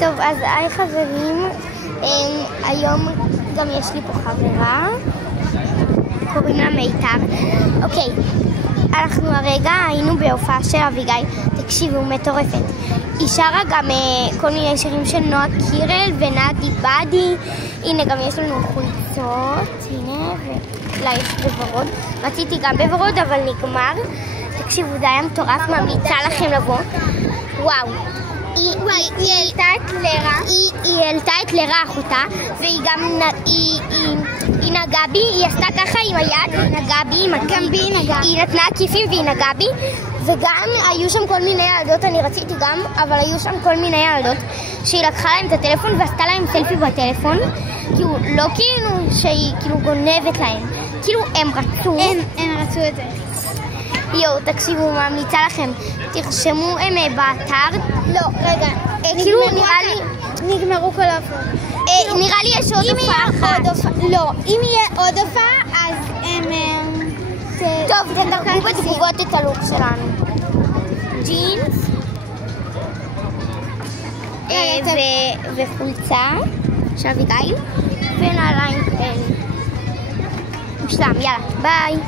טוב, אז היי חברים, היום גם יש לי פה חברה, קוראים לה מיתר. אוקיי, אנחנו הרגע היינו בהופעה של אביגיל, תקשיבו, מטורפת. היא שרה גם כל מיני שירים של נועה קירל ונאדי באדי. הנה גם יש לנו חולצות, הנה, ולה יש בוורוד. רציתי גם בוורוד אבל נגמר. תקשיבו, זה היה מטורף, ממליצה לכם לבוא. וואו. היא העלתה את לרה אחותה, והיא גם היא נגעה בי, היא עשתה ככה עם היד, היא נגעה בי, היא נתנה כיפים והיא נגעה בי, וגם היו שם כל מיני ילדות, אני רציתי גם, אבל היו שם כל מיני ילדות שהיא לקחה להם את הטלפון ועשתה להם סלפי בטלפון, כאילו לא כאילו שהיא כאילו גונבת להם, כאילו הם רצו את זה. יואו, תקשיבו, ממליצה לכם, תרשמו באתר. לא, רגע, כאילו נראה לי נגמרו כל ההופעות. נראה לי יש עוד הופעה אחת. לא, אם יהיה עוד הופעה אז הם... טוב, תדרגו בתגובות את הלוק שלנו. ג'ינס וחולצה של אביגיל ונעליים כאלה. מושלם, יאללה, ביי.